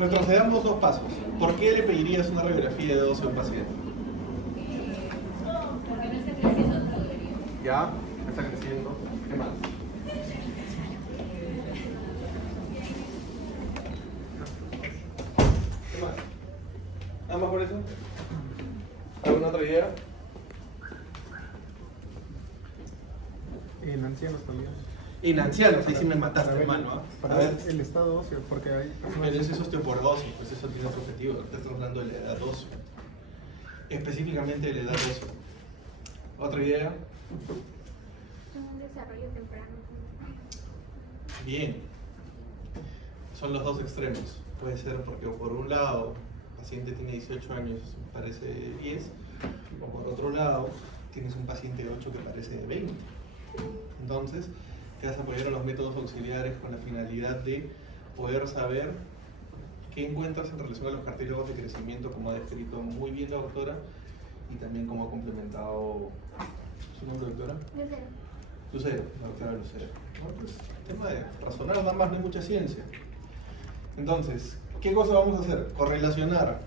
retrocedamos 2 pasos. ¿Por qué le pedirías una radiografía de 12 a un paciente? Porque no está creciendo todavía. Ya, está creciendo. ¿Qué más? ¿Qué más? ¿Nada más por eso? ¿Alguna otra idea? En ancianos también. En ancianos, ahí sí me mataste, Para ver- hermano. ¿Ah? Para A ver ver. el estado óseo, porque hay personas... Pero ese es osteoporosis, pues eso tiene otro objetivo. Te estamos hablando de la edad ósea. Específicamente de la edad ósea. ¿Otra idea? Un desarrollo temprano. Bien. Son los dos extremos. Puede ser porque por un lado el paciente tiene 18 años, parece de 10, o por otro lado tienes un paciente de 8 que parece de 20. Entonces, te vas a apoyar en los métodos auxiliares con la finalidad de poder saber qué encuentras en relación a los cartílagos de crecimiento, como ha descrito muy bien la doctora, y también como ha complementado su nombre, doctora. Lucero, la doctora Lucero. ¿No? Pues, tema de razonar nada más, no hay mucha ciencia. Entonces, ¿qué cosa vamos a hacer? Correlacionar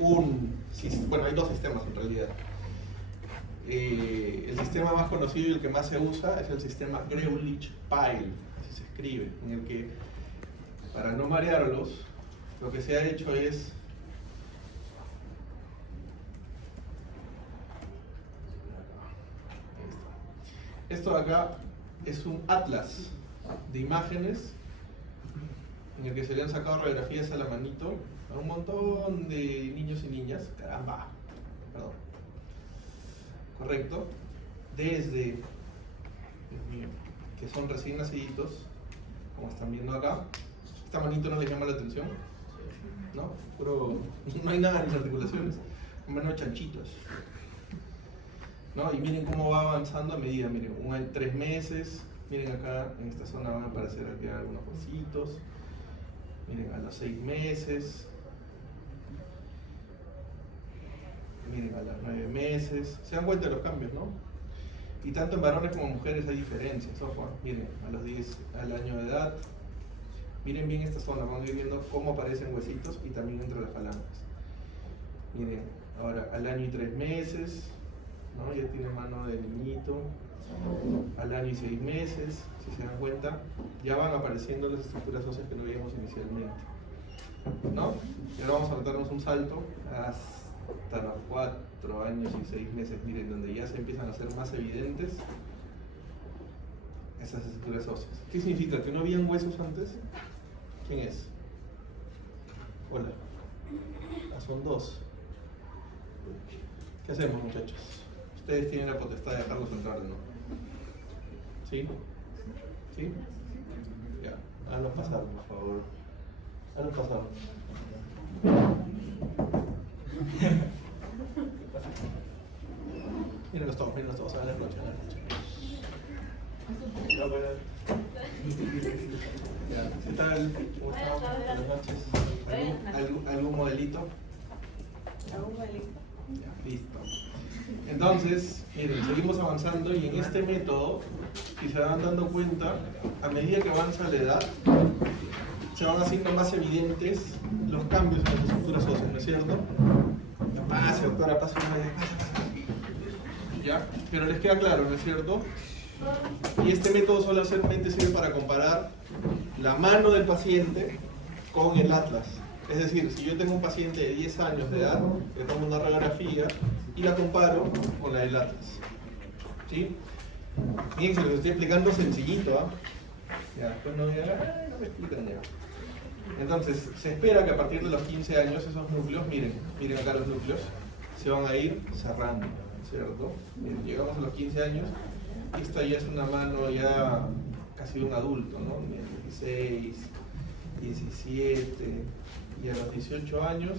bueno, hay 2 sistemas en realidad. El sistema más conocido y el que más se usa es el sistema Greulich-Pyle, así se escribe, en el que, para no marearlos, lo que se ha hecho es esto de acá es un atlas de imágenes en el que se le han sacado radiografías a la manito a un montón de niños y niñas, caramba, perdón, correcto, desde, Dios mío, que son recién naciditos, como están viendo acá. Esta manito no les llama la atención, ¿no? No hay nada en las articulaciones, menos chanchitos, ¿no? Y miren cómo va avanzando a medida, miren, 3 meses, miren acá en esta zona van a aparecer aquí algunos huesitos, miren a los 6 meses, miren a los 9 meses, se dan cuenta de los cambios, ¿no? Y tanto en varones como en mujeres hay diferencias, ojo, miren, a los 10 al año de edad, miren bien esta zona, vamos a ir viendo cómo aparecen huesitos y también entre las falanges. Miren, ahora al año y 3 meses, ¿no? Ya tiene mano de niñito, al año y 6 meses, si se dan cuenta, ya van apareciendo las estructuras óseas que no veíamos inicialmente, ¿no? Y ahora vamos a darnos un salto hasta los 4 años y 6 meses, miren, donde ya se empiezan a hacer más evidentes esas estructuras óseas. ¿Qué significa? ¿Que no habían huesos antes? ¿Quién es? Hola. Ah, son 2. ¿Qué hacemos, muchachos? Ustedes tienen la potestad de dejarlos entrar, ¿no? ¿Sí? ¿Sí? Ya, háganlos pasar, por favor. Háganlos pasar. Mírenlos todos, a la noche, Ya, bueno. Ya, ¿qué tal? ¿Cómo están? Buenas noches. ¿Algún modelito? ¿Algún modelito? Ya, listo. Entonces, miren, seguimos avanzando y en este método, si se van dando cuenta, a medida que avanza la edad, se van haciendo más evidentes los cambios en las estructuras óseas, ¿no es cierto? Pase, doctora, pase una vez, pase. ¿Ya? Pero les queda claro, ¿no es cierto? Y este método solamente sirve para comparar la mano del paciente con el atlas. Es decir, si yo tengo un paciente de 10 años de edad, le tomo una radiografía y la comparo con la del atlas. ¿Sí? Fíjense, lo estoy explicando sencillito, ¿ah? Ya, después no me explican ya. Entonces, se espera que a partir de los 15 años esos núcleos, miren acá los núcleos, se van a ir cerrando, ¿cierto? Miren, llegamos a los 15 años y esta ya es una mano ya casi de un adulto, ¿no? 16, 17, y a los 18 años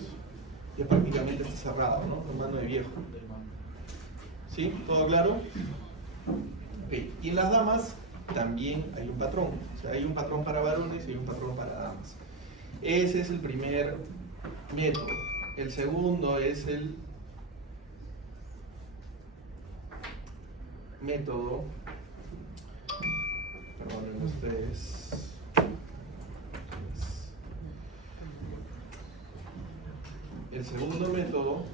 ya prácticamente está cerrado, ¿no? Con mano de viejo. ¿Sí? ¿Todo claro? Ok. Y en las damas también hay un patrón. O sea, hay un patrón para varones y hay un patrón para damas. Ese es el primer método. El segundo es el método, perdonen ustedes, el segundo método,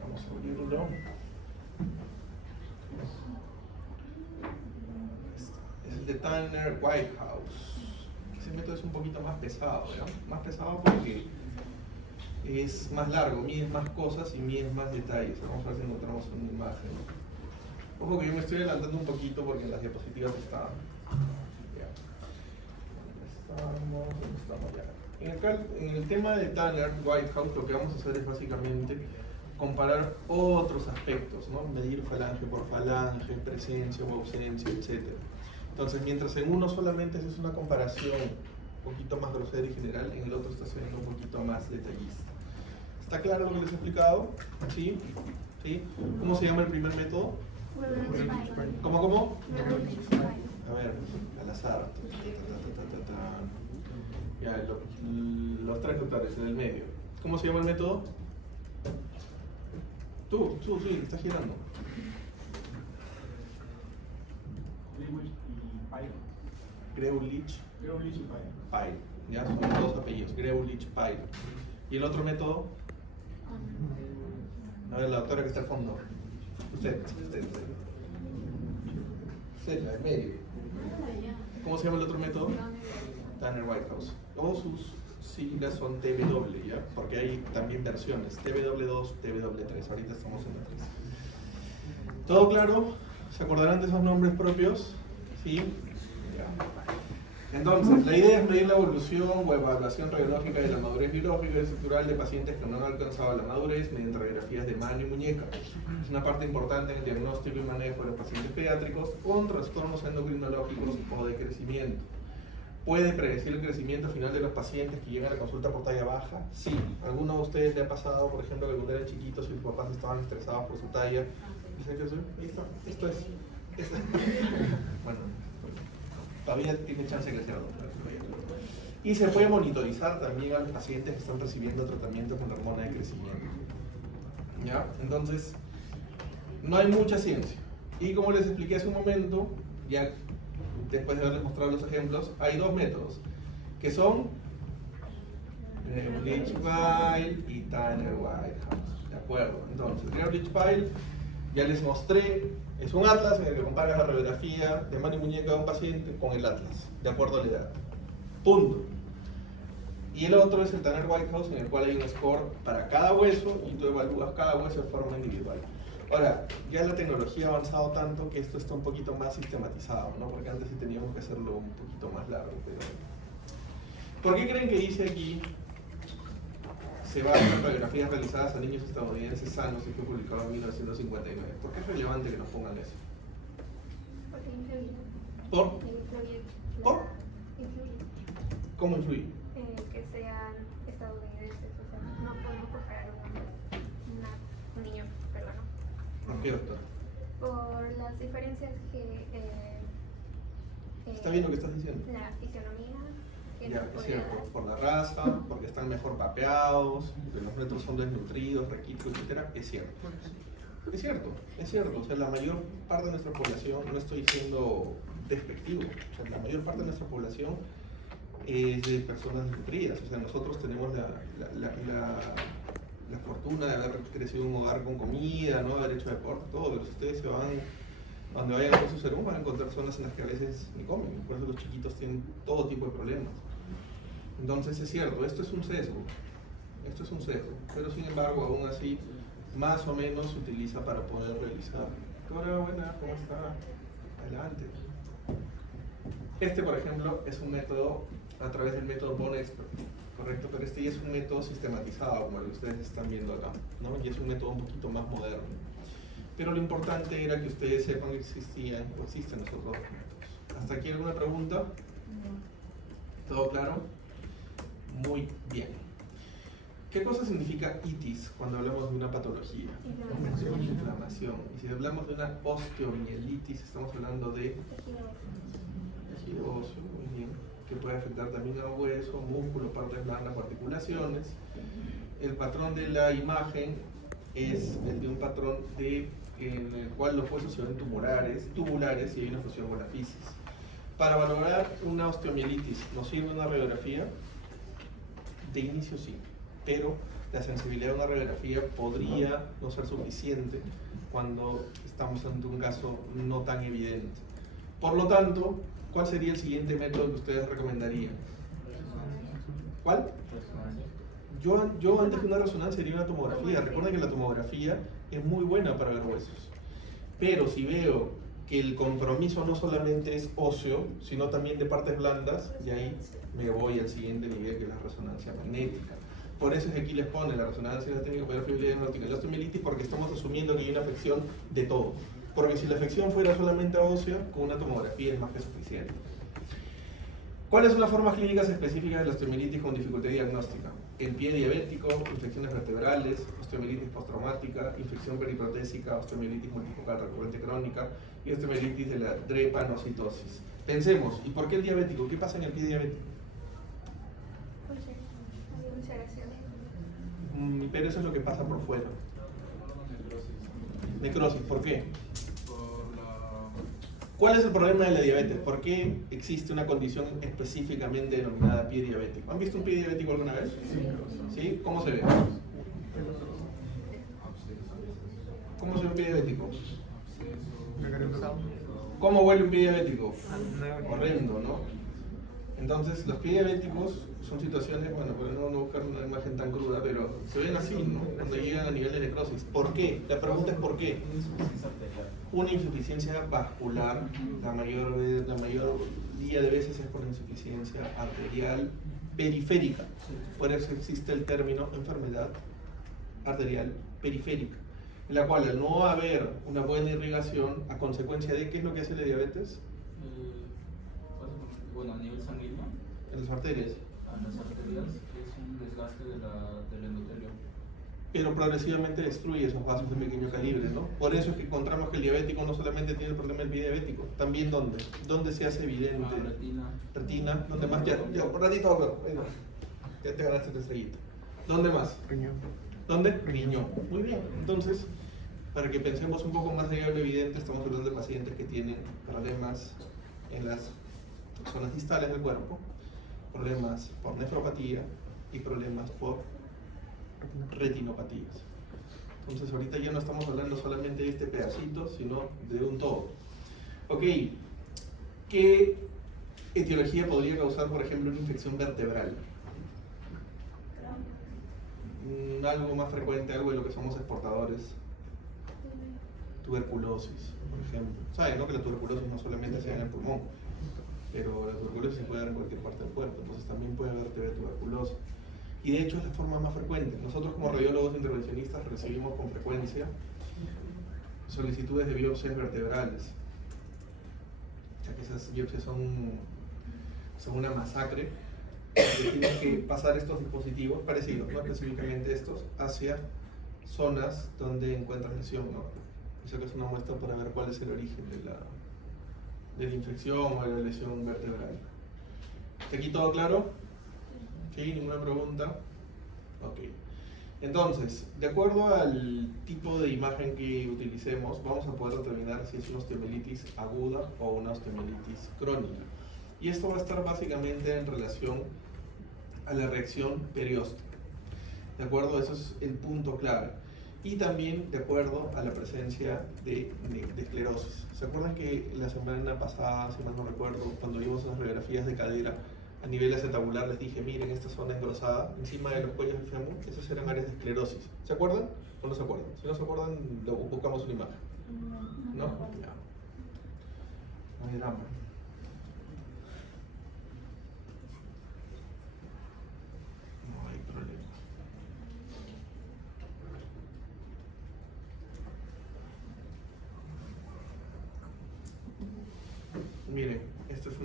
vamos a abrirlo. Es el de Tanner Whitehouse. Ese método es un poquito más pesado, ¿ya? Más pesado porque es más largo, mide más cosas y mide más detalles. Vamos a ver si encontramos una imagen. Ojo que yo me estoy adelantando un poquito porque en las diapositivas estaban. ¿Dónde estamos ya? En el tema de Tanner Whitehouse, lo que vamos a hacer es básicamente comparar otros aspectos, ¿no? Medir falange por falange, presencia o ausencia, etc. Entonces, mientras en uno solamente es una comparación un poquito más grosera y general, en el otro está siendo un poquito más detallista. ¿Está claro lo que les he explicado? ¿Sí? ¿Sí? ¿Cómo se llama el primer método? ¿Cómo? A ver, al azar. Ya, los tres doctores, en el medio. ¿Cómo se llama el método? Tú, sí, estás girando. Greulich y Pyle. Ya, son dos apellidos, Greulich y Pyle. ¿Y el otro método? A ver, la doctora que está al fondo. Usted, la del medio. ¿Cómo se llama el otro método? Tanner Whitehouse. Todas sus siglas son TW, ¿ya? Porque hay también versiones, TW2, TW3. Ahorita estamos en la 3. ¿Todo claro? ¿Se acordarán de esos nombres propios? ¿Sí? Entonces, la idea es medir la evolución o evaluación radiológica de la madurez biológica y estructural de pacientes que no han alcanzado la madurez mediante radiografías de mano y muñeca. Es una parte importante en el diagnóstico y manejo de los pacientes pediátricos con trastornos endocrinológicos o de crecimiento. ¿Puede predecir el crecimiento final de los pacientes que llegan a la consulta por talla baja? Sí. ¿Alguno de ustedes le ha pasado, por ejemplo, que cuando eran chiquitos y sus papás estaban estresados por su talla? ¿Dicen que sí? Esto es. Bueno. Todavía tiene chance de crecer. Y se puede monitorizar también a los pacientes que están recibiendo tratamiento con hormona de crecimiento. ¿Ya? Entonces, no hay mucha ciencia. Y como les expliqué hace un momento, ya después de haberles mostrado los ejemplos, hay dos métodos, que son Greulich-Pyle y Tanner Whitehouse. ¿De acuerdo? Entonces, Greulich-Pyle, ya les mostré, es un atlas en el que comparas la radiografía de mano y muñeca de un paciente con el atlas, de acuerdo a la edad. Punto. Y el otro es el Tanner Whitehouse, en el cual hay un score para cada hueso y tú evalúas cada hueso de forma individual. Ahora, ya la tecnología ha avanzado tanto que esto está un poquito más sistematizado, ¿no? Porque antes sí teníamos que hacerlo un poquito más largo. Pero... ¿por qué creen que dice aquí se basan en radiografías realizadas a niños estadounidenses sanos y fue publicado en 1959? ¿Por qué es relevante que nos pongan eso? Porque influye. ¿Por? Influye. ¿Por? Influye. ¿Cómo influye? Que sean estadounidenses, o sea, no podemos comparar un niño peruano. ¿Por qué, doctor? Por las diferencias que... ¿Está bien lo que estás diciendo? La fisionomía, el Ya, tipo es de cierto, edad. por la raza, porque están mejor papeados, que los metros son desnutridos, raquíticos, etc. Es cierto. Es cierto, es cierto. O sea, la mayor parte de nuestra población, no estoy siendo despectivo, o sea, la mayor parte de nuestra población es de personas desnutridas. O sea, nosotros tenemos la fortuna de haber crecido en un hogar con comida, ¿no? Haber hecho deporte, todo. Pero si ustedes se van, cuando vayan a hacer su serum, van a encontrar zonas en las que a veces ni comen. Por eso los chiquitos tienen todo tipo de problemas. Entonces es cierto, esto es un sesgo. Esto es un sesgo. Pero sin embargo, aún así, más o menos se utiliza para poder realizar. Hola, buena, ¿cómo está? Adelante. Este, por ejemplo, es un método a través del método Bone Expert, ¿correcto? Pero este ya es un método sistematizado, como el que ustedes están viendo acá, ¿no? Y es un método un poquito más moderno. Pero lo importante era que ustedes sepan que existían o existen los otros métodos. ¿Hasta aquí alguna pregunta? ¿Todo claro? Muy bien. ¿Qué cosa significa itis cuando hablamos de una patología? Inflamación. Y si hablamos de una osteomielitis, estamos hablando de tejido óseo, muy bien, que puede afectar también al hueso, músculo, partes blandas o articulaciones. El patrón de la imagen es el de un patrón en el cual los huesos se ven tubulares y hay una fusión con la fisis. Para valorar una osteomielitis, ¿nos sirve una radiografía? De inicio sí, pero la sensibilidad de una radiografía podría no ser suficiente cuando estamos ante un caso no tan evidente. Por lo tanto, ¿cuál sería el siguiente método que ustedes recomendarían? ¿Cuál? Yo antes que una resonancia haría una tomografía. Recuerden que la tomografía es muy buena para ver huesos. Pero si veo que el compromiso no solamente es óseo, sino también de partes blandas, y ahí me voy al siguiente nivel, que es la resonancia magnética. Por eso es que aquí les pone la resonancia y la técnica para fibrila neurotica, la osteomielitis, porque estamos asumiendo que hay una afección de todo. Porque si la afección fuera solamente ósea, con una tomografía es más que suficiente. ¿Cuáles son las formas clínicas específicas de la osteomielitis con dificultad diagnóstica? El pie diabético, infecciones vertebrales, osteomielitis postraumática, infección periprotésica, osteomielitis multifocal recurrente crónica y osteomielitis de la drepanocitosis. Pensemos, ¿y por qué el diabético? ¿Qué pasa en el pie diabético? Ulceración. Pero eso es lo que pasa por fuera. Necrosis, ¿por qué? ¿Cuál es el problema de la diabetes? ¿Por qué existe una condición específicamente denominada pie diabético? ¿Han visto un pie diabético alguna vez? ¿Sí? ¿Cómo se ve? ¿Cómo se ve un pie diabético? ¿Cómo huele un pie diabético? Horrendo, ¿no? Entonces, los pies diabéticos son situaciones, bueno, por no buscar una imagen tan cruda, pero se ven así, ¿no? Cuando llegan a nivel de necrosis. ¿Por qué? La pregunta es ¿por qué? Una insuficiencia vascular, la mayoría de veces es por insuficiencia arterial periférica. Por eso existe el término enfermedad arterial periférica, en la cual al no haber una buena irrigación, a consecuencia de ¿qué es lo que hace la diabetes? Bueno, a nivel sanguíneo, En las arterias. a las arterias es un desgaste del endotelio. Pero progresivamente destruye esos vasos de pequeño calibre, ¿no? Por eso es que encontramos que el diabético no solamente tiene el problema del pie diabético, también ¿dónde? ¿Dónde se hace evidente? Retina. Retina, ¿dónde más? Ya, un ratito, pero, bueno, ya te ganaste tu estrellita. ¿Dónde más? Riñón. ¿Dónde? Riñón. Muy bien, entonces, para que pensemos un poco más allá de lo evidente, estamos hablando de pacientes que tienen problemas en las zonas distales del cuerpo, problemas por nefropatía y problemas por retinopatías. Entonces ahorita ya no estamos hablando solamente de este pedacito, sino de un todo. Ok, ¿qué etiología podría causar, por ejemplo, una infección vertebral? Algo más frecuente, algo de lo que somos exportadores. Tuberculosis, por ejemplo. Saben, ¿no? Que la tuberculosis no solamente se da en el pulmón, pero la tuberculosis se puede dar en cualquier parte del cuerpo, entonces también puede haber tuberculosis. Y de hecho es la forma más frecuente. Nosotros como radiólogos intervencionistas recibimos con frecuencia solicitudes de biopsias vertebrales, ya que esas biopsias son una masacre, porque tienen que pasar estos dispositivos parecidos, no específicamente estos, hacia zonas donde encuentran lesión, ¿no? O sea que es una muestra para ver cuál es el origen de la infección o de la lesión vertebral. ¿Está aquí todo claro? ¿Sí? ¿Ninguna pregunta? Ok. Entonces, de acuerdo al tipo de imagen que utilicemos, vamos a poder determinar si es una osteomielitis aguda o una osteomielitis crónica. Y esto va a estar básicamente en relación a la reacción perióstica. ¿De acuerdo? Eso es el punto clave. Y también de acuerdo a la presencia de esclerosis. ¿Se acuerdan que la semana pasada, si mal no recuerdo, cuando vimos las radiografías de cadera, a nivel acetabular les dije, miren esta zona engrosada, encima de los cuellos del fémur, esas eran áreas de esclerosis. ¿Se acuerdan o no se acuerdan? Si no se acuerdan, buscamos una imagen. ¿No? Ya. No hay drama. No hay problema. Miren, esto es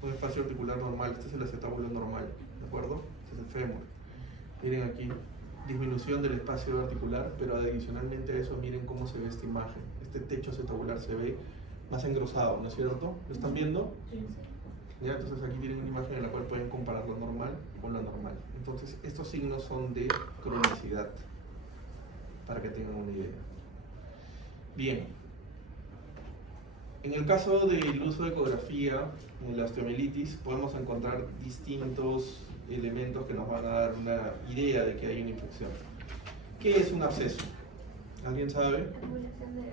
un espacio articular normal, este es el acetábulo normal, ¿de acuerdo? Este es el fémur. Miren aquí, disminución del espacio articular, pero adicionalmente a eso miren cómo se ve esta imagen. Este techo acetabular se ve más engrosado, ¿no es cierto? ¿Lo están viendo? ¿Ya? Entonces aquí tienen una imagen en la cual pueden comparar lo normal con lo normal. Entonces estos signos son de cronicidad, para que tengan una idea. Bien. En el caso del uso de ecografía en la osteomielitis, podemos encontrar distintos elementos que nos van a dar una idea de que hay una infección. ¿Qué es un absceso? ¿Alguien sabe? Acumulación de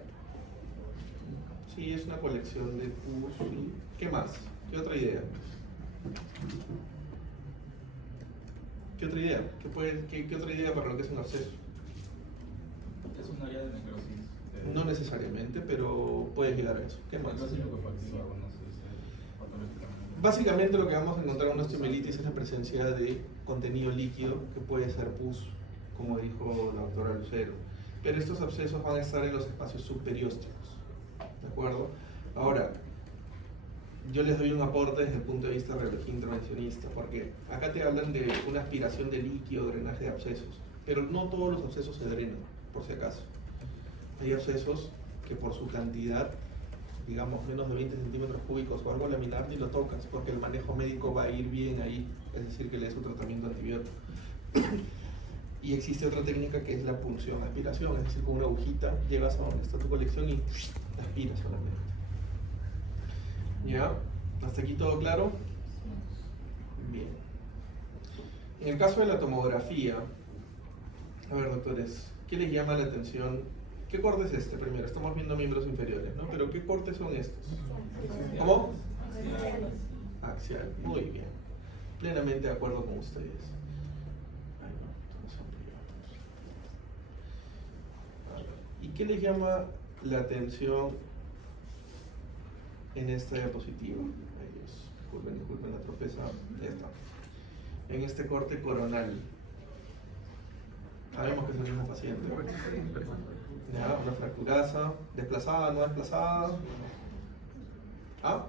Sí, es una colección de pus. ¿Sí? ¿Qué más? ¿Qué otra idea? ¿Qué otra idea? ¿Qué otra idea para lo que es un absceso? Es un área de necrosis. No necesariamente, pero puedes llegar a eso. ¿Qué más? No sé lo que participa, no sé si patológicamente. Básicamente lo que vamos a encontrar en una osteomielitis es la presencia de contenido líquido, que puede ser pus, como dijo la doctora Lucero. Pero estos abscesos van a estar en los espacios subperiósticos, ¿de acuerdo? Ahora, yo les doy un aporte desde el punto de vista de radiología intervencionista, porque acá te hablan de una aspiración de líquido, drenaje de abscesos, pero no todos los abscesos se drenan, por si acaso. Hay abscesos que por su cantidad, digamos menos de 20 centímetros cúbicos o algo laminar, ni lo tocas, porque el manejo médico va a ir bien ahí, es decir, que le des un tratamiento antibiótico. Y existe otra técnica que es la punción aspiración, es decir, con una agujita llegas a donde está tu colección y aspiras solamente. ¿Ya? ¿Hasta aquí todo claro? Bien. En el caso de la tomografía, a ver, doctores, ¿qué les llama la atención? ¿Qué corte es este primero? Estamos viendo miembros inferiores, ¿no? Pero ¿qué cortes son estos? ¿Cómo? Axial. Muy bien. Plenamente de acuerdo con ustedes. Ay, no, todos son privados. A ver, ¿y qué les llama la atención en esta diapositiva? Ay Dios, disculpen la tropeza. Ya está. En este corte coronal. Sabemos que es el mismo paciente. Ya, una fracturaza, desplazada, no desplazada. ¿Ah?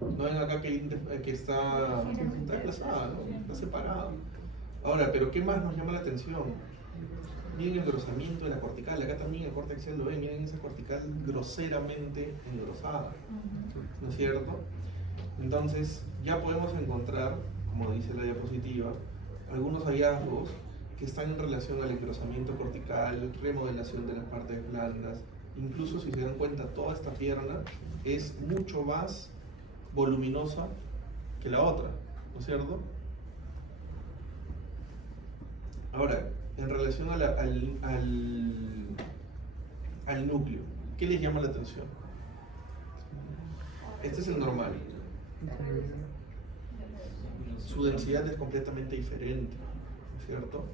No ven acá que está desplazada, ¿no? Está separada. Ahora, pero ¿qué más nos llama la atención? Miren el engrosamiento de la cortical. Acá también el corte axial lo ven. Miren esa cortical groseramente engrosada. ¿No es cierto? Entonces, ya podemos encontrar, como dice la diapositiva, algunos hallazgos que están en relación al engrosamiento cortical, remodelación de las partes blandas. Incluso si se dan cuenta, toda esta pierna es mucho más voluminosa que la otra, ¿no es cierto? Ahora, en relación al núcleo, ¿qué les llama la atención? Este es el normal. Su densidad es completamente diferente, ¿no es cierto?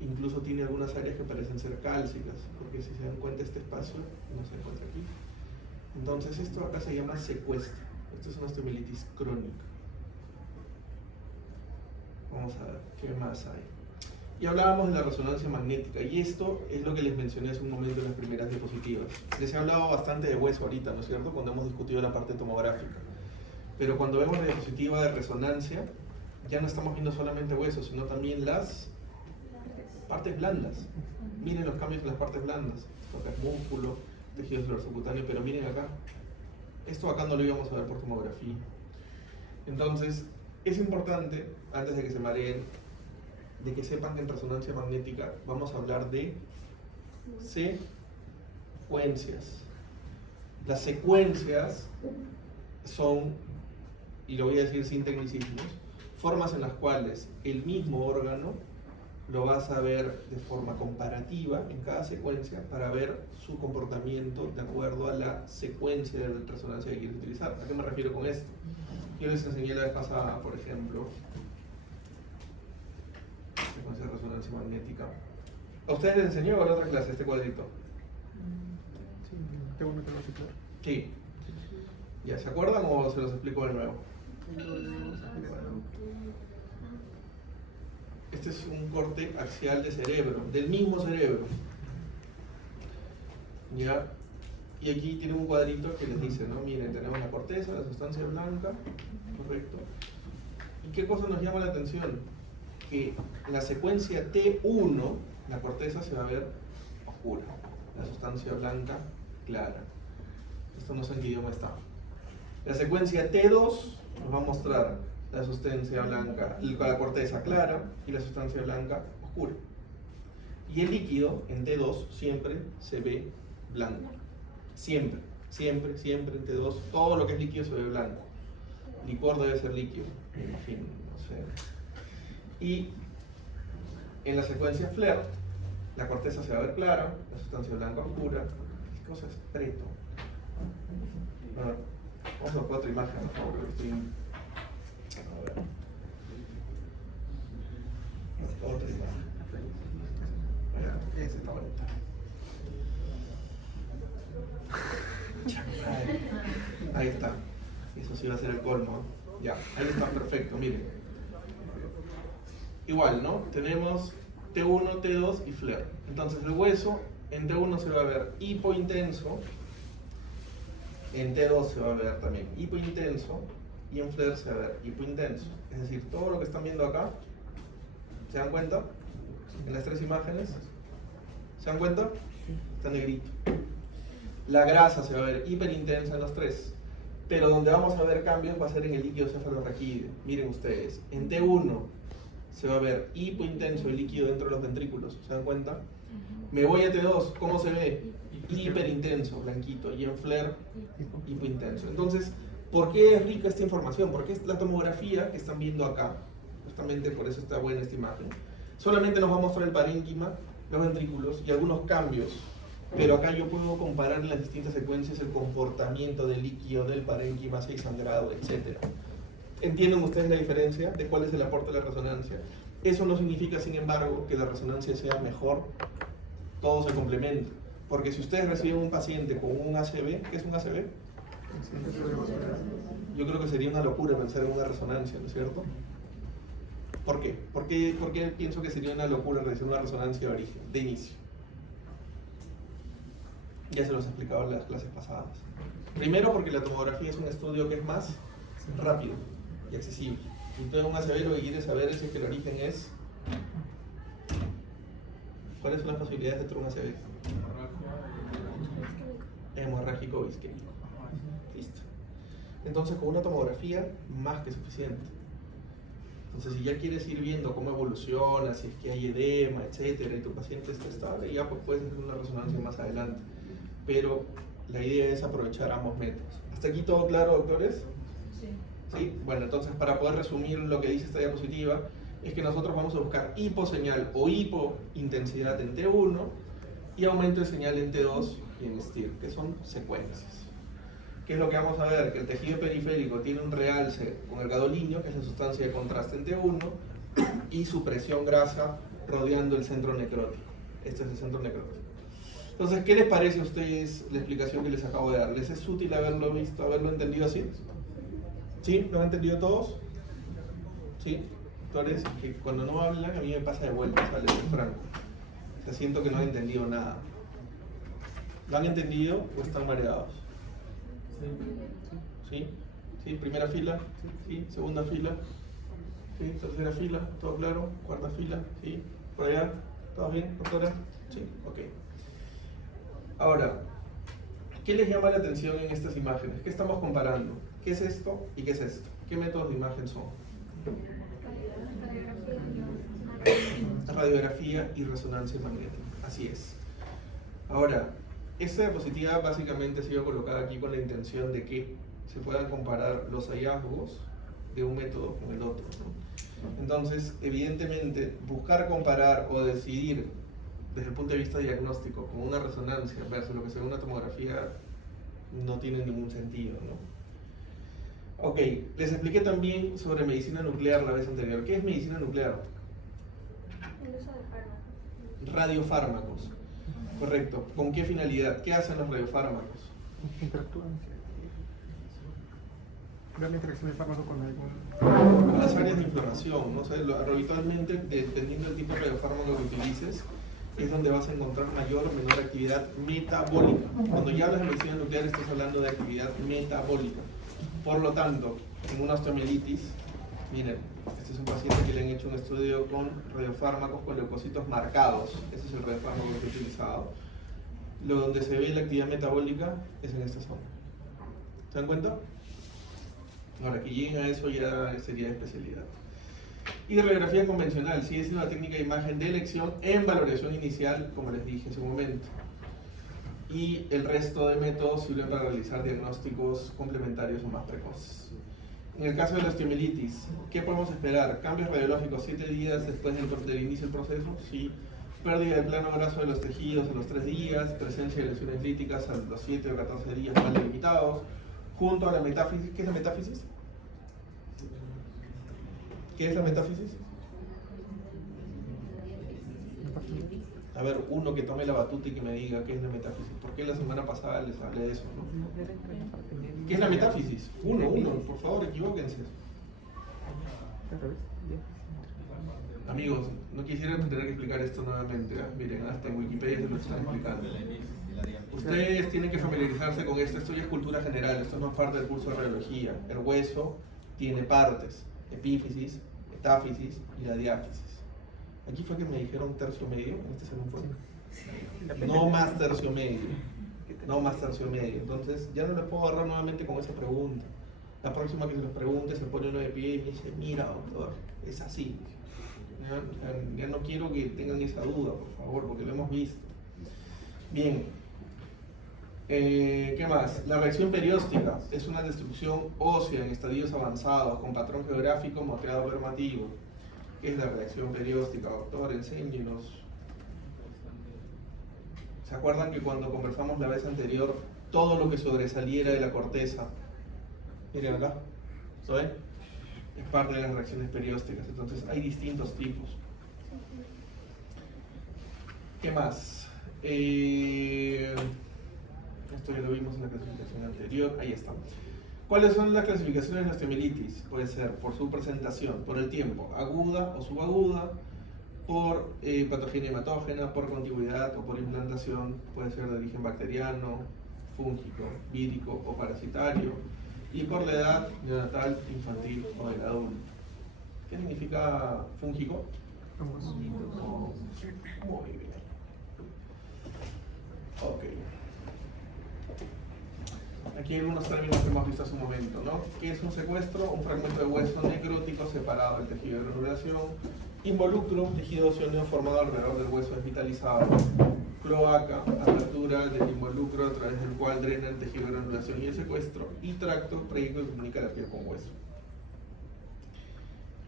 Incluso tiene algunas áreas que parecen ser cálcicas, porque si se dan cuenta este espacio no se encuentra aquí. Entonces esto acá se llama secuestro. Esto es una osteomielitis crónica. Vamos a ver qué más hay. Y hablábamos de la resonancia magnética, y esto es lo que les mencioné hace un momento en las primeras diapositivas. Les he hablado bastante de hueso ahorita, ¿no es cierto?, cuando hemos discutido la parte tomográfica. Pero cuando vemos la diapositiva de resonancia, ya no estamos viendo solamente hueso, sino también las partes blandas. Miren los cambios en las partes blandas. Acá es músculo, tejido celular subcutáneo, pero miren acá. Esto acá no lo íbamos a ver por tomografía. Entonces, es importante, antes de que se mareen, de que sepan que en resonancia magnética vamos a hablar de secuencias. Las secuencias son, y lo voy a decir sin tecnicismos, formas en las cuales el mismo órgano lo vas a ver de forma comparativa en cada secuencia para ver su comportamiento de acuerdo a la secuencia de resonancia que quieres utilizar. ¿A qué me refiero con esto? Yo les enseñé la vez pasada, por ejemplo, secuencia de resonancia magnética. ¿A ustedes les enseñó en la otra clase este cuadrito? Sí, qué bueno que lo explico. Sí. ¿Ya se acuerdan o se los explico de nuevo? Este es un corte axial de cerebro, del mismo cerebro. ¿Ya? Y aquí tienen un cuadrito que les dice, ¿no? Miren, tenemos la corteza, la sustancia blanca, ¿correcto? ¿Y qué cosa nos llama la atención? Que la secuencia T1, la corteza se va a ver oscura, la sustancia blanca clara. Esto no sé en qué idioma está. La secuencia T2 nos va a mostrar la sustancia blanca, la corteza clara y la sustancia blanca oscura. Y el líquido en T2 siempre se ve blanco, siempre. Siempre, siempre en T2, todo lo que es líquido se ve blanco. Licor debe ser líquido, en fin, no sé. Y en la secuencia FLAIR, la corteza se va a ver clara, la sustancia blanca oscura, ¿qué cosa es preto? A ver, vamos a ver 4 imágenes, por favor, que estoy... A ver. Otra imagen. Esa está bonita. Ahí está. Eso sí va a ser el colmo. Ya, ahí está, perfecto, miren. Igual, ¿no? Tenemos T1, T2 y FLAIR. Entonces el hueso en T1 se va a ver hipointenso, en T2 se va a ver también hipointenso y en FLAIR se va a ver hipointenso. Es decir, todo lo que están viendo acá, ¿se dan cuenta? En las 3 imágenes, ¿se dan cuenta? Está negrito. La grasa se va a ver hiperintensa en los 3, pero donde vamos a ver cambios va a ser en el líquido cefalorraquídeo. Miren ustedes, en T1 se va a ver hipointenso el líquido dentro de los ventrículos, ¿se dan cuenta? Me voy a T2, ¿cómo se ve? Hiperintenso, blanquito, y en FLAIR, hipointenso. Entonces, ¿por qué es rica esta información? Porque es la tomografía que están viendo acá, justamente por eso está buena esta imagen. Solamente nos va a mostrar el parénquima, los ventrículos y algunos cambios, pero acá yo puedo comparar en las distintas secuencias el comportamiento del líquido, del parénquima, si hay sangrado, etc. ¿Entienden ustedes la diferencia de cuál es el aporte de la resonancia? Eso no significa, sin embargo, que la resonancia sea mejor, todo se complementa. Porque si ustedes reciben un paciente con un ACV, ¿qué es un ACV? Yo creo que sería una locura pensar en una resonancia, ¿no es cierto? ¿Por qué? ¿Por qué pienso que sería una locura realizar una resonancia de origen, de inicio? Ya se los he explicado en las clases pasadas. Primero porque la tomografía es un estudio que es más rápido y accesible. Entonces un ACV lo que quiere saber es que el origen es... ¿Cuáles son las posibilidades dentro de un ACV? Hemorrágico o isquémico. Listo. Entonces con una tomografía más que suficiente. Entonces si ya quieres ir viendo cómo evoluciona, si es que hay edema, etcétera, y tu paciente está estable, ya pues puedes hacer una resonancia más adelante. Pero la idea es aprovechar ambos métodos. ¿Hasta aquí todo claro, doctores? Sí. ¿Sí? Bueno, entonces para poder resumir lo que dice esta diapositiva, es que nosotros vamos a buscar hiposeñal o hipointensidad en T1 y aumento de señal en T2 y en STIR, que son secuencias. ¿Qué es lo que vamos a ver? Que el tejido periférico tiene un realce con el gadolinio, que es la sustancia de contraste en T1, y su presión grasa rodeando el centro necrótico. Este es el centro necrótico. Entonces, ¿qué les parece a ustedes la explicación que les acabo de dar? ¿Les es útil haberlo visto, haberlo entendido así? ¿Sí? ¿Lo han entendido todos? ¿Sí? Doctores, que cuando no hablan a mí me pasa de vuelta, ¿sale? Soy franco. O sea, siento que no han entendido nada. ¿Lo han entendido o están mareados? ¿Sí? ¿Sí? ¿Primera fila? ¿Sí? ¿Segunda fila? ¿Sí? ¿Tercera fila? ¿Todo claro? ¿Cuarta fila? ¿Sí? ¿Por allá? ¿Todo bien, doctora? Sí, ok. Ahora, ¿qué les llama la atención en estas imágenes? ¿Qué estamos comparando? ¿Qué es esto y qué es esto? ¿Qué métodos de imagen son? Radiografía y resonancia magnética. Así es. Ahora, esta diapositiva básicamente ha sido colocada aquí con la intención de que se puedan comparar los hallazgos de un método con el otro, ¿no? Entonces, evidentemente, buscar comparar o decidir desde el punto de vista diagnóstico con una resonancia versus lo que se ve en una tomografía no tiene ningún sentido, ¿no? Ok, les expliqué también sobre medicina nuclear la vez anterior. ¿Qué es medicina nuclear? El uso de fármacos. Radiofármacos. Correcto. ¿Con qué finalidad? ¿Qué hacen los radiofármacos? Interactúan. Ver la interacción del fármaco con algún... Las áreas de inflamación, ¿no? O sea, habitualmente, dependiendo del tipo de radiofármaco que utilices, es donde vas a encontrar mayor o menor actividad metabólica. Cuando ya hablas de medicina nuclear estás hablando de actividad metabólica. Por lo tanto, en una osteomielitis, miren, este es un paciente que le han hecho un estudio con radiofármacos con leucocitos marcados. Ese es el radiofármaco que he utilizado. Lo donde se ve la actividad metabólica es en esta zona. ¿Se dan cuenta? Ahora, que lleguen a eso ya sería de especialidad. Y radiografía convencional, sí, es una técnica de imagen de elección en valoración inicial, como les dije hace un momento. y el resto de métodos sirven para realizar diagnósticos complementarios o más precoces. En el caso de la osteomielitis, ¿qué podemos esperar? ¿Cambios radiológicos 7 días después del inicio del proceso? Sí. Pérdida del plano graso de los tejidos a los 3 días, presencia de lesiones líticas a los 7 o 14 días mal delimitados, junto a la metáfisis. ¿Qué es la metáfisis? ¿Qué es la metáfisis? A ver, uno que tome la batuta y que me diga qué es la metáfisis. ¿Por qué la semana pasada les hablé de eso, no? ¿Qué es la metáfisis? Uno, por favor, equivóquense. Amigos, no quisiera tener que explicar esto nuevamente. Miren, hasta en Wikipedia se lo están explicando. Ustedes tienen que familiarizarse con esto. Esto ya es cultura general, esto no es parte del curso de radiología. El hueso tiene partes: epífisis, metáfisis y la diáfisis. Aquí fue que me dijeron tercio medio, en este salón fue. No más tercio medio. No más tercio medio. Entonces, ya no les puedo agarrar nuevamente con esa pregunta. La próxima que se los pregunte se pone uno de pie y me dice: mira, doctor, es así. Ya no quiero que tengan esa duda, por favor, porque lo hemos visto. Bien. ¿Qué más? La reacción perióstica es una destrucción ósea en estadios avanzados con patrón geográfico moteado permativo. ¿Qué es la reacción perióstica, doctor? Enséñenos. ¿Se acuerdan que cuando conversamos la vez anterior, todo lo que sobresaliera de la corteza, miren acá, ¿lo ven? Es parte de las reacciones periósticas. Entonces hay distintos tipos. ¿Qué más? Esto ya lo vimos en la clasificación anterior. Ahí está. ¿Cuáles son las clasificaciones de la osteomielitis? Puede ser por su presentación, por el tiempo, aguda o subaguda, por patogenia hematógena, por contigüidad o por implantación. Puede ser de origen bacteriano, fúngico, vírico o parasitario. Y por la edad neonatal, infantil o del adulto. ¿Qué significa fúngico? Muy bien. Ok. Aquí hay algunos términos que hemos visto hace un momento, ¿no? ¿Qué es un secuestro? Un fragmento de hueso necrótico separado del tejido de granulación. Involucro, tejido óseo formado alrededor del hueso desvitalizado. Cloaca, apertura del involucro a través del cual drena el tejido de granulación y el secuestro. Y tracto previo que comunica la piel con hueso.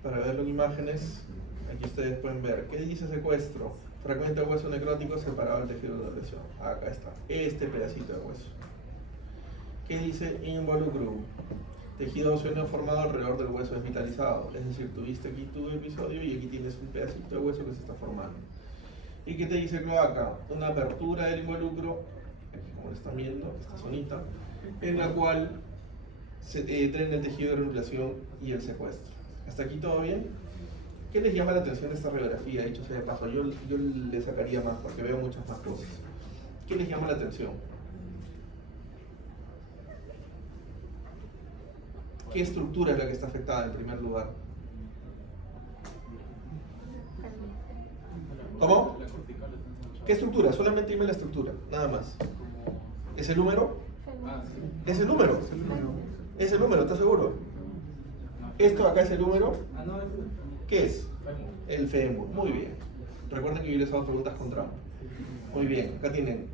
Para verlo en imágenes, aquí ustedes pueden ver. ¿Qué dice secuestro? Fragmento de hueso necrótico separado del tejido de granulación. Acá está, este pedacito de hueso. ¿Qué dice involucro? Tejido óseo formado alrededor del hueso desvitalizado. Es decir, tuviste aquí tu episodio y aquí tienes un pedacito de hueso que se está formando. ¿Y qué te dice cloaca? Una apertura del involucro, aquí como lo están viendo, esta zonita, en la cual se drena el tejido de granulación y el secuestro. ¿Hasta aquí todo bien? ¿Qué les llama la atención de esta radiografía? Dicho sea de paso, yo le sacaría más porque veo muchas más cosas. ¿Qué les llama la atención? ¿Qué estructura es la que está afectada en primer lugar? ¿Cómo? ¿Qué estructura? Solamente dime la estructura, nada más. ¿Es el número? ¿Es el número? ¿Es el número? ¿Estás seguro? ¿Esto acá es el número? ¿Qué es? El fémur. Muy bien. Recuerden que yo les hago preguntas con trampa. Muy bien. Acá tienen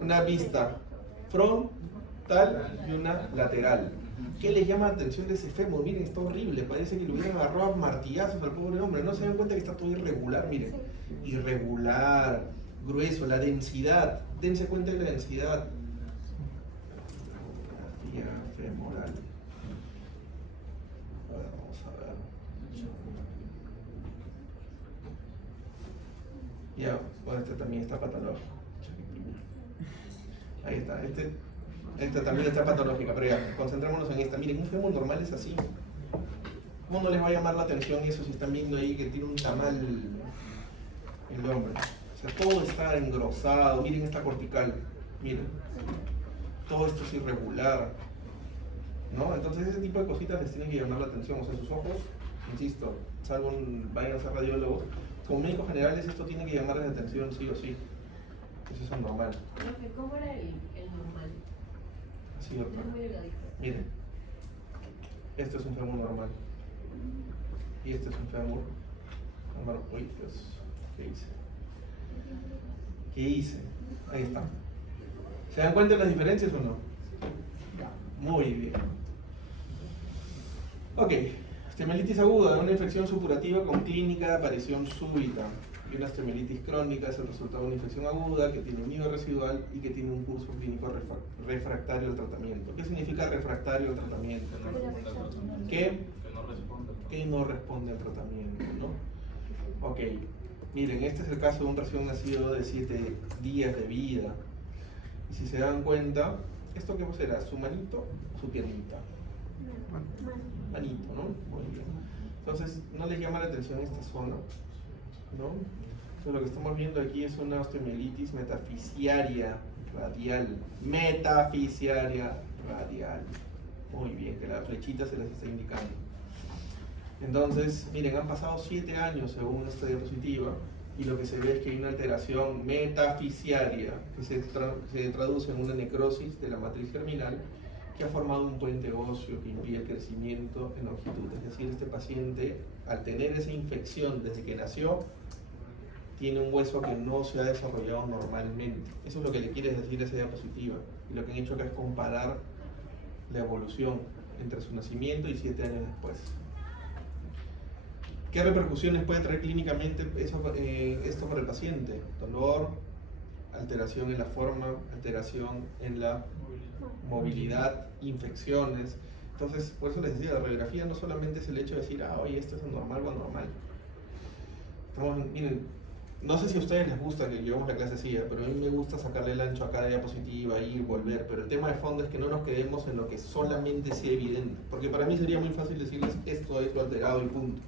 una vista frontal y una lateral. ¿Qué les llama la atención de ese fémur? Miren, está horrible. Parece que lo hubieran agarrado a martillazos al pobre hombre. No se dan cuenta que está todo irregular. Miren. Irregular, grueso, la densidad. Dense cuenta de la densidad. Radiografía femoral. A ver, vamos a ver. Ya, bueno, este también está patológico. Ahí está, esta también está patológica, pero ya, concentrémonos en esta. Miren, un fémur normal es así. ¿Cómo no les va a llamar la atención eso si están viendo ahí que tiene un tamal el hombre? O sea, todo está engrosado. Miren esta cortical, miren. Todo esto es irregular, ¿no? Entonces ese tipo de cositas les tienen que llamar la atención. O sea, sus ojos, insisto, salvo vayan a ser radiólogos, como médicos generales esto tiene que llamarles la atención sí o sí. Eso es un normal. ¿Cómo era el normal? Así, doctor. Es muy delgadito. Miren, esto es un fémur normal. Y este es un fémur normal. Uy, Dios, ¿qué hice? ¿Qué hice? Ahí está. ¿Se dan cuenta de las diferencias o no? Muy bien. Ok, osteomielitis aguda, una infección supurativa con clínica de aparición súbita. Y una osteomielitis crónica es el resultado de una infección aguda que tiene un nido residual y que tiene un curso clínico refractario al tratamiento. ¿Qué significa refractario al tratamiento? Que no responde al tratamiento. ¿Qué? Que no responde al Que no responde al tratamiento, ¿no? Ok, miren, este es el caso de un recién nacido de 7 días de vida. Y si se dan cuenta, ¿esto qué será? ¿Su manito o su piernita? Manito, ¿no? Muy bien. Entonces, ¿no les llama la atención esta zona? ¿No? Entonces, lo que estamos viendo aquí es una osteomielitis metafisiaria radial. Metafisiaria radial. Muy bien, que la flechita se les está indicando. Entonces, miren, han pasado 7 años según esta diapositiva y lo que se ve es que hay una alteración metafisiaria que se traduce en una necrosis de la matriz germinal que ha formado un puente óseo que impide el crecimiento en longitud. Es decir, este paciente, al tener esa infección desde que nació, tiene un hueso que no se ha desarrollado normalmente. Eso es lo que le quiere decir esa diapositiva. Y lo que han hecho acá es comparar la evolución entre su nacimiento y 7 años después. ¿Qué repercusiones puede traer clínicamente esto para el paciente? Dolor, alteración en la forma, alteración en la movilidad, infecciones. Entonces, por eso les decía, la radiografía no solamente es el hecho de decir, oye, esto es anormal o anormal. Miren, no sé si a ustedes les gusta que llevemos la clase así, pero a mí me gusta sacarle el ancho a cada diapositiva, ir, volver, pero el tema de fondo es que no nos quedemos en lo que solamente sea evidente, porque para mí sería muy fácil decirles esto es lo alterado y punto.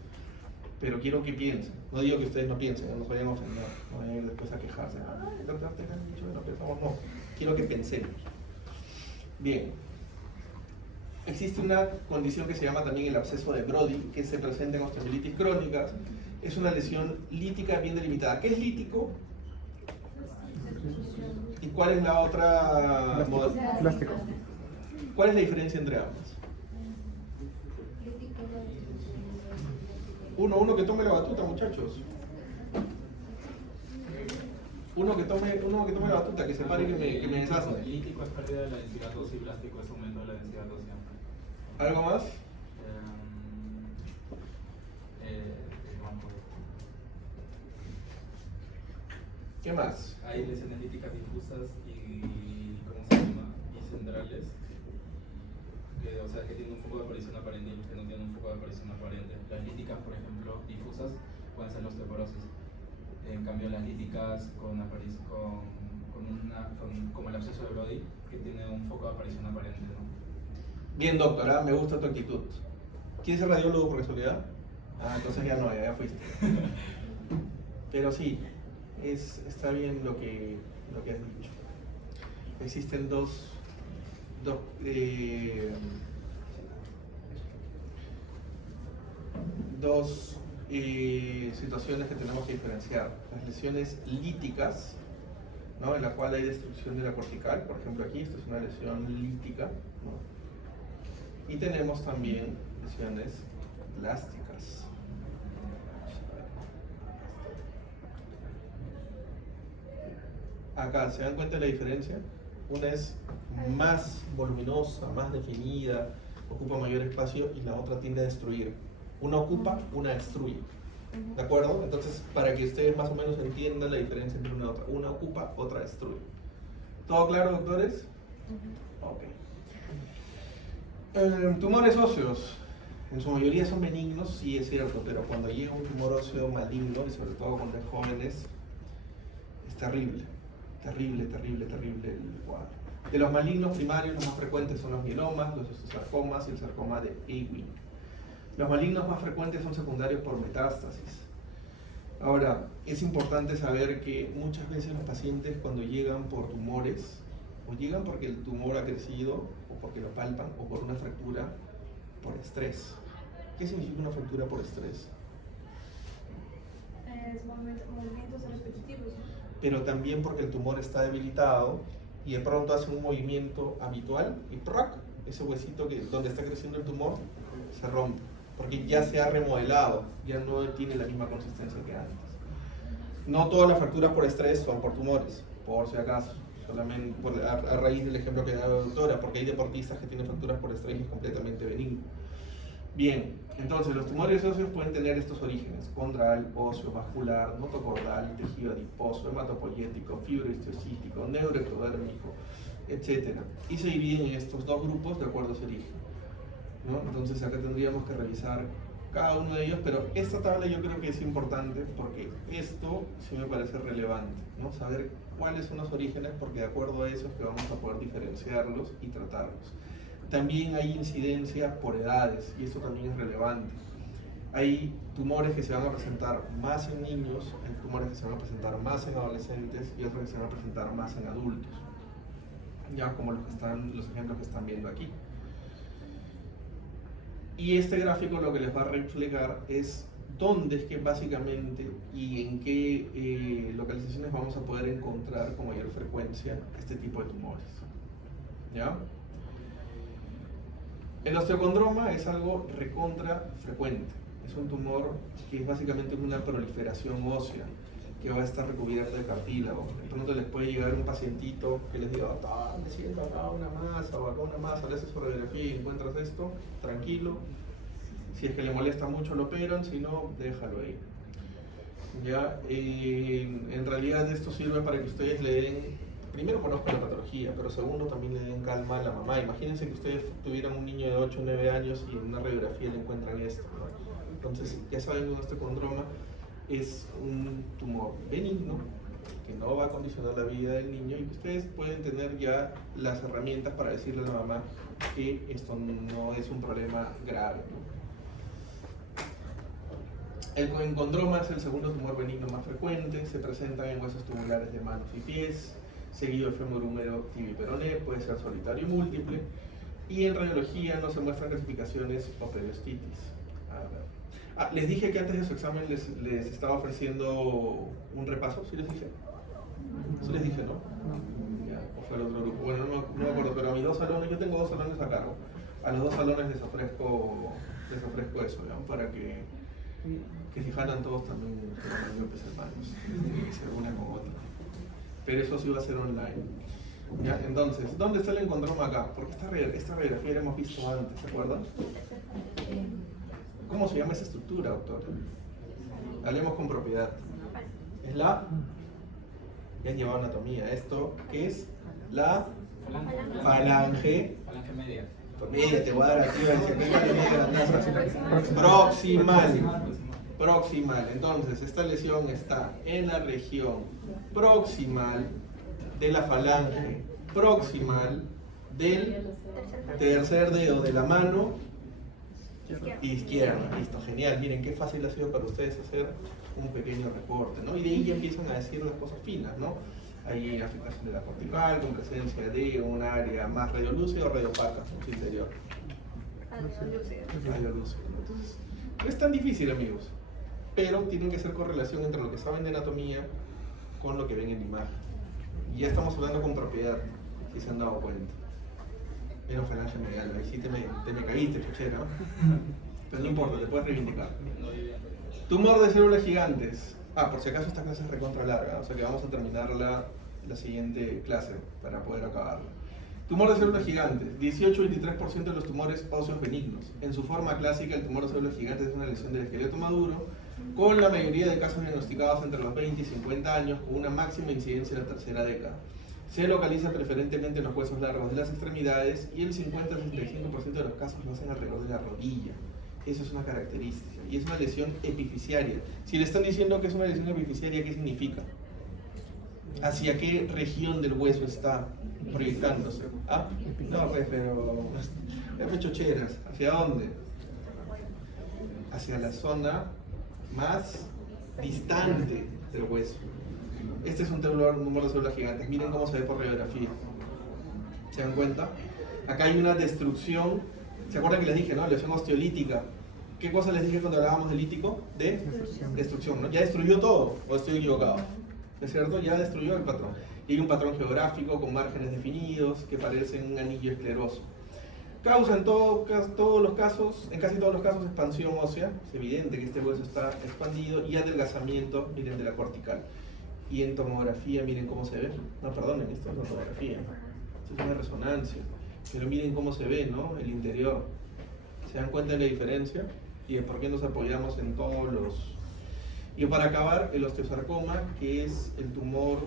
Pero quiero que piensen, no digo que ustedes no piensen, no nos vayan a ofender, no vayan a ir después a quejarse, el doctor te han dicho que no pensamos, no, quiero que pensemos. Bien, existe una condición que se llama también el absceso de Brody, que se presenta en osteomielitis crónicas, es una lesión lítica bien delimitada. ¿Qué es lítico? ¿Y cuál es la otra? Plástico. ¿Cuál es la diferencia entre ambas? Uno que tome la batuta, muchachos. Uno que tome la batuta, que se pare y que me deshace. Lítico es pérdida de la densidad ósea y plástico es aumento de la densidad ósea. ¿Algo más? ¿Qué más? Hay lesiones líticas difusas y, ¿cómo se llama? Y centrales, que, o sea, que tienen un foco de aparición aparente y que no tienen un foco de aparición aparente. Las líticas, por ejemplo, difusas, pueden ser la osteoporosis. En cambio, las líticas como el absceso de Brody, que tiene un foco de aparición aparente, ¿no? Bien, doctora, me gusta tu actitud. ¿Quieres ser radiólogo por casualidad? Entonces ya no, ya fuiste. Pero sí, está bien lo que has dicho. Existen dos situaciones que tenemos que diferenciar. Las lesiones líticas, ¿no? En la cual hay destrucción de la cortical, por ejemplo aquí, esto es una lesión lítica, ¿no? Y tenemos también lesiones plásticas. Acá, ¿se dan cuenta de la diferencia? Una es más voluminosa, más definida, ocupa mayor espacio y la otra tiende a destruir. Una ocupa, una destruye. ¿De acuerdo? Entonces, para que ustedes más o menos entiendan la diferencia entre una y otra. Una ocupa, otra destruye. ¿Todo claro, doctores? Ok. Tumores óseos. En su mayoría son benignos, sí es cierto, pero cuando llega un tumor óseo maligno, y sobre todo cuando es jóvenes, es terrible. Terrible el cuadro. De los malignos primarios, los más frecuentes son los mielomas, los osteosarcomas y el sarcoma de Ewing. Los malignos más frecuentes son secundarios por metástasis. Ahora, es importante saber que muchas veces los pacientes cuando llegan por tumores, o llegan porque el tumor ha crecido, o porque lo palpan, o por una fractura por estrés. ¿Qué significa una fractura por estrés? Movimientos repetitivos. Pero también porque el tumor está debilitado y de pronto hace un movimiento habitual y ¡prac! Ese huesito donde está creciendo el tumor se rompe, porque ya se ha remodelado, ya no tiene la misma consistencia que antes. No todas las fracturas por estrés son por tumores, por si acaso, solamente a raíz del ejemplo que da la doctora, porque hay deportistas que tienen fracturas por estrés y es completamente benigno. Bien, entonces los tumores óseos pueden tener estos orígenes: condral, óseo, vascular, notocordal, tejido adiposo, hematopoyético, fibrohistocítico, neuroectodérmico, etc. Y se dividen en estos dos grupos de acuerdo a su origen, ¿no? Entonces acá tendríamos que revisar cada uno de ellos, pero esta tabla yo creo que es importante porque esto sí me parece relevante, ¿no? Saber cuáles son los orígenes, porque de acuerdo a eso es que vamos a poder diferenciarlos y tratarlos. También hay incidencia por edades, y esto también es relevante. Hay tumores que se van a presentar más en niños, hay tumores que se van a presentar más en adolescentes y otros que se van a presentar más en adultos, ya como los ejemplos que están viendo aquí. Y este gráfico lo que les va a reflejar es dónde es que básicamente y en qué localizaciones vamos a poder encontrar con mayor frecuencia este tipo de tumores, ¿ya? El osteocondroma es algo recontra frecuente. Es un tumor que es básicamente una proliferación ósea que va a estar recubierta de cartílago. De pronto les puede llegar un pacientito que les diga: me siento acá una masa o acá una masa, le haces su radiografía y encuentras esto, tranquilo. Si es que le molesta mucho lo operan, si no, déjalo ahí. Ya, en realidad esto sirve para que ustedes le den, primero conozcan la patología, pero segundo también le den calma a la mamá. Imagínense que ustedes tuvieran un niño de 8 o 9 años y en una radiografía le encuentran esto, ¿no? Entonces ya saben que un osteocondroma es un tumor benigno que no va a condicionar la vida del niño y que ustedes pueden tener ya las herramientas para decirle a la mamá que esto no es un problema grave, ¿no? El coencondroma es el segundo tumor benigno más frecuente, se presenta en huesos tumulares de manos y pies, seguido de fémur húmero, tibia y peroné, puede ser solitario y múltiple, y en radiología no se muestran calcificaciones o periostitis. Les dije que antes de su examen les estaba ofreciendo un repaso, ¿sí les dije? Sí les dije, ¿no? Ya, o fue el otro grupo. Bueno, no me acuerdo, pero a mis 2 salones, yo tengo 2 salones a cargo, a los 2 salones les ofrezco eso, ¿ya? Para que si jalan todos también tengan golpes en manos, se una con otra. Pero eso sí va a ser online. ¿Ya? Entonces, ¿dónde está el encondroma acá? Porque esta radiografía la hemos visto antes, ¿se acuerdan? ¿Cómo se llama esa estructura, doctor? Hablemos con propiedad. Es la... Ya han llevado anatomía. ¿Esto qué es? La falange. Falange media. Media, te voy a dar aquí, proximal. Proximal. Entonces, esta lesión está en la región proximal de la falange, proximal del tercer dedo de la mano izquierda. Listo, genial. Miren qué fácil ha sido para ustedes hacer un pequeño reporte, ¿no? Y de ahí ya empiezan a decir las cosas finas, ¿no? Hay afectación de la cortical con presencia de un área más radiolúcida o radiopaca en su interior. Radiolúcida. Entonces, no es tan difícil, amigos, pero tienen que hacer correlación entre lo que saben de anatomía con lo que ven en la imagen. Y ya estamos hablando con propiedad, si se han dado cuenta. Era un falange medial, ahí sí te me caíste, chuchera, ¿no? Pero no importa, te puedes reivindicar. Tumor de células gigantes. Por si acaso esta clase es recontra larga, o sea que vamos a terminar la siguiente clase para poder acabarla. Tumor de células gigantes. 18-23% de los tumores óseos benignos. En su forma clásica, el tumor de células gigantes es una lesión del esqueleto maduro, con la mayoría de casos diagnosticados entre los 20 y 50 años, con una máxima incidencia en la tercera década. Se localiza preferentemente en los huesos largos de las extremidades y el 50-65% de los casos lo hacen alrededor de la rodilla. Eso es una característica y es una lesión epificiaria. Si le están diciendo que es una lesión epificiaria, ¿qué significa? ¿Hacia qué región del hueso está proyectándose? No, pues, pero es pechocheras. ¿Hacia dónde? Hacia la zona más distante del hueso. Este es un tumor de células gigantes. Miren cómo se ve por radiografía. ¿Se dan cuenta? Acá hay una destrucción. ¿Se acuerdan que les dije, no? Lesión osteolítica. ¿Qué cosa les dije cuando hablábamos de lítico? De destrucción, ¿no? Ya destruyó todo, ¿o estoy equivocado? ¿Es cierto? Ya destruyó el patrón. Y hay un patrón geográfico con márgenes definidos que parecen un anillo escleroso. Causa en todos los casos, en casi todos los casos, expansión ósea. Es evidente que este hueso está expandido y adelgazamiento, miren, de la cortical. Y en tomografía, miren cómo se ve. No, perdonen, esto es una tomografía. Esto es una resonancia. Pero miren cómo se ve, ¿no? El interior. ¿Se dan cuenta de la diferencia? Y de por qué nos apoyamos en todos los... Y para acabar, el osteosarcoma, que es el tumor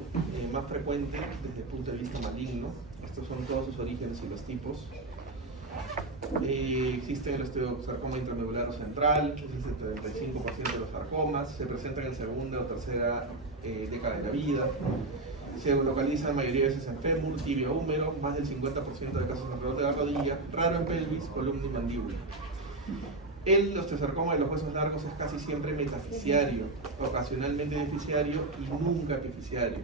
más frecuente desde el punto de vista maligno. Estos son todos sus orígenes y los tipos. Existe el osteosarcoma intramedular o central, es el 75% de los sarcomas, se presentan en segunda o tercera década de la vida. Se localiza la mayoría de veces en fémur, tibia húmero, más del 50% de casos alrededor de la rodilla, raro en pelvis, columna y mandíbula. El osteosarcoma de los huesos largos es casi siempre metafisiario, ocasionalmente deficiario y nunca epifisiario.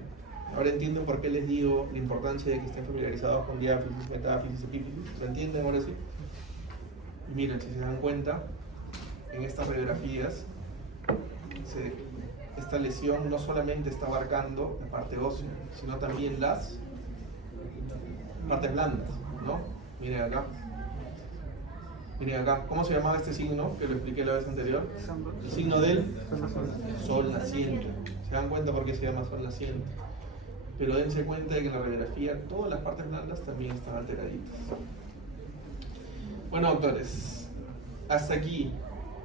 Ahora entienden por qué les digo la importancia de que estén familiarizados con diáfisis, metáfisis, epífisis. ¿Se entienden ahora sí? Y miren, si se dan cuenta, en estas radiografías, esta lesión no solamente está abarcando la parte ósea, sino también las partes blandas, ¿no? Miren acá. Miren acá, ¿cómo se llamaba este signo que lo expliqué la vez anterior? El signo del sol naciente. ¿Se dan cuenta por qué se llama sol naciente? Pero dense cuenta de que en la radiografía todas las partes blandas también están alteraditas. Bueno, doctores, hasta aquí.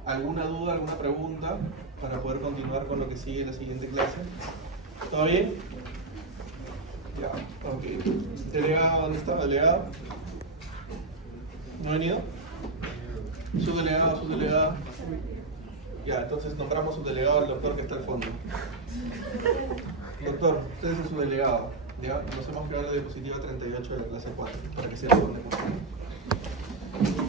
¿Alguna duda, alguna pregunta para poder continuar con lo que sigue en la siguiente clase? ¿Todo bien? Ya, ok. ¿Delegado dónde está? ¿Delegado? ¿No ha venido? ¿Subdelegado, subdelegada? Ya, entonces nombramos subdelegado al doctor que está al fondo. Doctor, usted es su delegado. ¿Ya? Nos hemos quedado en la diapositiva 38 de la clase 4, para que sepa dónde está.